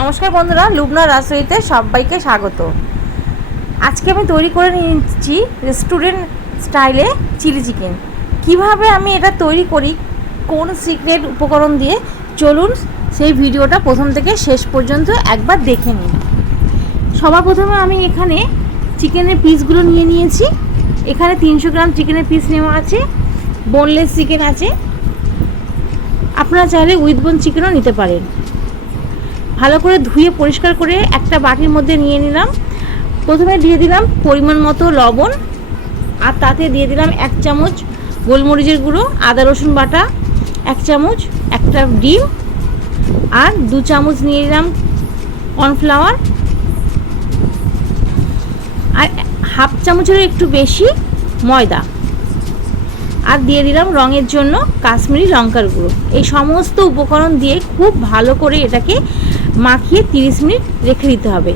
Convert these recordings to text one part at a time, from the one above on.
নমস্কার বন্ধুরা, লুবনা রাসইতে সবাইকে স্বাগত। আজকে আমি তৈরি করে নিচ্ছি রেস্টুরেন্ট স্টাইলে চিলি চিকেন। কিভাবে আমি এটা তৈরি করি, কোন সিক্রেট উপকরণ দিয়ে, চলুন সেই ভিডিওটা প্রথম থেকে শেষ পর্যন্ত একবার দেখে নিন। সবার প্রথমে আমি এখানে চিকেনের পিসগুলো নিয়ে নিয়েছি। এখানে 300 গ্রাম চিকেনের পিস নেওয়া আছে, বোনলেস চিকেন আছে, আপনারা চাইলে উইথ বোন চিকেনও নিতে পারেন। ভালো করে ধুয়ে পরিষ্কার করে একটা বাটির মধ্যে নিয়ে নিলাম। প্রথমে দিয়ে দিলাম পরিমাণ মতো লবণ, আর তাতে দিয়ে দিলাম 1 চামচ গোলমরিচের গুঁড়ো, আদা রসুন বাটা 1 চামচ, একটা ডিম, আর 2 চামচ নিয়ে নিলাম কর্নফ্লাওয়ার, আর হাফ চামচেরও একটু বেশি ময়দা, আর দিয়ে দিলাম রঙের জন্য কাশ্মীরি লঙ্কার গুঁড়ো। এই সমস্ত উপকরণ দিয়ে খুব ভালো করে এটাকে মাখিয়ে 30 মিনিট রেখে দিতে হবে।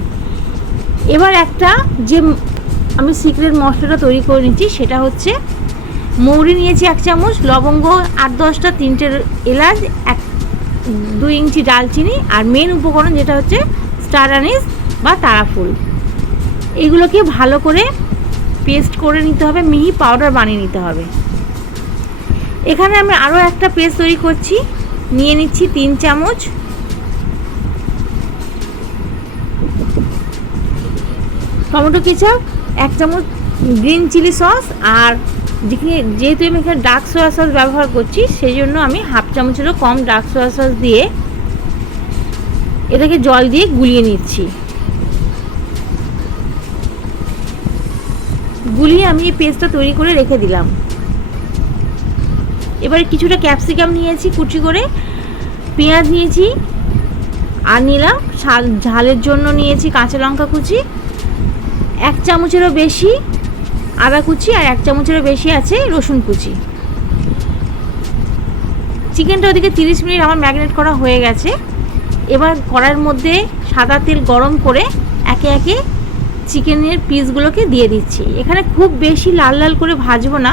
এবার একটা যে আমি সিক্রেট মশলাটা তৈরি করে নিচ্ছি সেটা হচ্ছে মৌরি নিয়েছি 1 চামচ, লবঙ্গ 8-10টা, 3টে এলাচ, 2 ইঞ্চি ডালচিনি, আর মেন উপকরণ যেটা হচ্ছে স্টার অ্যানিস বা তারাফুল। এগুলোকে ভালো করে পেস্ট করে নিতে হবে, মিহি পাউডার বানিয়ে নিতে হবে। এখানে আমি আরও একটা পেস্ট তৈরি করছি, নিয়ে নিচ্ছি 3 চামচ টমেটো কেচাপ, 1 চামচ গ্রিন চিলি সস, আর যেহেতু আমি এখানে ডার্ক সোয়া সস ব্যবহার করছি সেই জন্য আমি হাফ চামচেরও কম ডার্ক সোয়া সস দিয়ে এটাকে জল দিয়ে গুলিয়ে নিচ্ছি। গুলিয়ে আমি এই পেস্টটা তৈরি করে রেখে দিলাম। এবারে কিছুটা ক্যাপসিকাম নিয়েছি কুচি করে, পেঁয়াজ নিয়েছি, আর নিলাম ঝালের জন্য নিয়েছি কাঁচা লঙ্কা কুচি, 1 চামচেরও বেশি আদা কুচি, আর 1 চামচেরও বেশি আছে রসুন কুচি। চিকেনটা ওদিকে 30 মিনিট আমার ম্যারিনেট করা হয়ে গেছে। এবার কড়াইয়ের মধ্যে সাদা তেল গরম করে একে একে চিকেনের পিসগুলোকে দিয়ে দিচ্ছি। এখানে খুব বেশি লাল লাল করে ভাজবো না,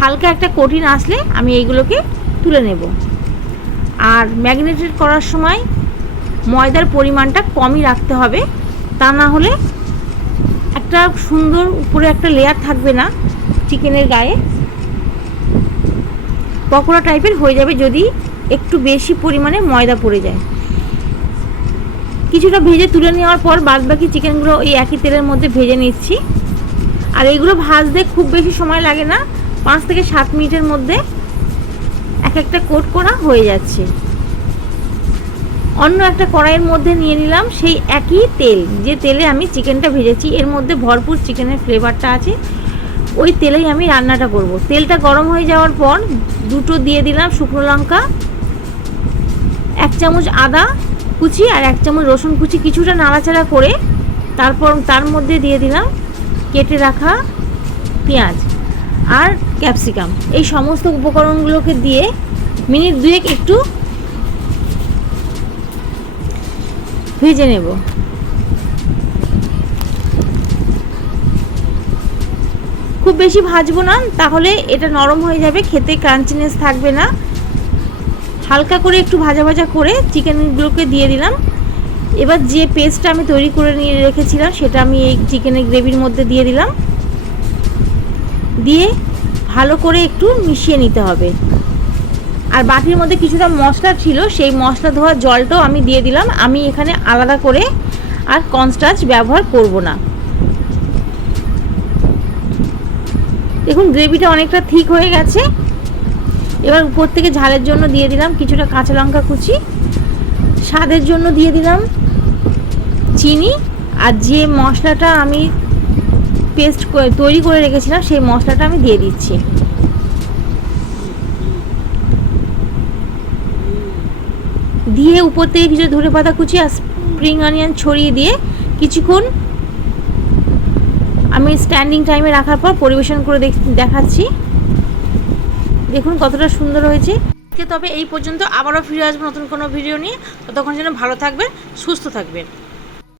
হালকা একটা কঠিন আসলে আমি এইগুলোকে তুলে নেব। আর ম্যারিনেটেড করার সময় ময়দার পরিমাণটা কমই রাখতে হবে, তা না হলে একটা সুন্দর উপরে একটা লেয়ার থাকবে না চিকেনের গায়ে, পকোড়া টাইপের হয়ে যাবে যদি একটু বেশি পরিমাণে ময়দা পড়ে যায়। কিছুটা ভেজে তুলে নেওয়ার পর বাদবাকি চিকেনগুলো এই একই তেলের মধ্যে ভেজে নিচ্ছি। আর এইগুলো ভাজতে খুব বেশি সময় লাগে না, 5 থেকে 7 মিনিটের মধ্যে এক একটা কোট করা হয়ে যাচ্ছে। অন্য একটা কড়াইয়ের মধ্যে নিয়ে নিলাম সেই একই তেল, যে তেলে আমি চিকেনটা ভেজেছি, এর মধ্যে ভরপুর চিকেনের ফ্লেভারটা আছে, ওই তেলেই আমি রান্নাটা করব। তেলটা গরম হয়ে যাওয়ার পর দুটো দিয়ে দিলাম শুকনো লঙ্কা, 1 চামচ আদা কুচি, আর 1 চামচ রসুন কুচি, কিছুটা নাড়াচাড়া করে তারপর তার মধ্যে দিয়ে দিলাম কেটে রাখা পেঁয়াজ আর ক্যাপসিকাম। এই সমস্ত উপকরণগুলোকে দিয়ে মিনিট 2 একটু ভেজে নেব। খুব বেশি ভাজবো না, তাহলে এটা নরম হয়ে যাবে, খেতে ক্রাঞ্চিনেস থাকবে না। হালকা করে একটু ভাজা ভাজা করে চিকেনগুলোকে দিয়ে দিলাম। এবার যে পেস্টটা আমি তৈরি করে নিয়ে রেখেছিলাম সেটা আমি এই চিকেনের গ্রেভির মধ্যে দিয়ে দিলাম, দিয়ে ভালো করে একটু মিশিয়ে নিতে হবে। আর বাটির মধ্যে কিছুটা মশলা ছিল, সেই মশলা ধোয়ার জলটাও আমি দিয়ে দিলাম। আমি এখানে আলাদা করে আর কর্নস্টার্চ ব্যবহার করব না। দেখুন গ্রেভিটা অনেকটা থিক হয়ে গেছে। এবার উপর থেকে ঝালের জন্য দিয়ে দিলাম কিছুটা কাঁচা লঙ্কা কুচি, স্বাদের জন্য দিয়ে দিলাম চিনি, আর যে মশলাটা আমি পেস্ট তৈরি করে রেখেছিলাম সেই মশলাটা আমি দিয়ে দিচ্ছি। দিয়ে উপর থেকে কিছু ধনেপাতা কুচি আর স্প্রিং অনিয়ন ছড়িয়ে দিয়ে কিছুক্ষণ আমি স্ট্যান্ডিং টাইমে রাখার পর পরিবেশন করে দেখাচ্ছি। দেখুন কতটা সুন্দর হয়েছে। তবে এই পর্যন্ত, আবারও ফিরে আসবো নতুন কোনো ভিডিও নিয়ে। ততক্ষণ যেন ভালো থাকবেন, সুস্থ থাকবেন।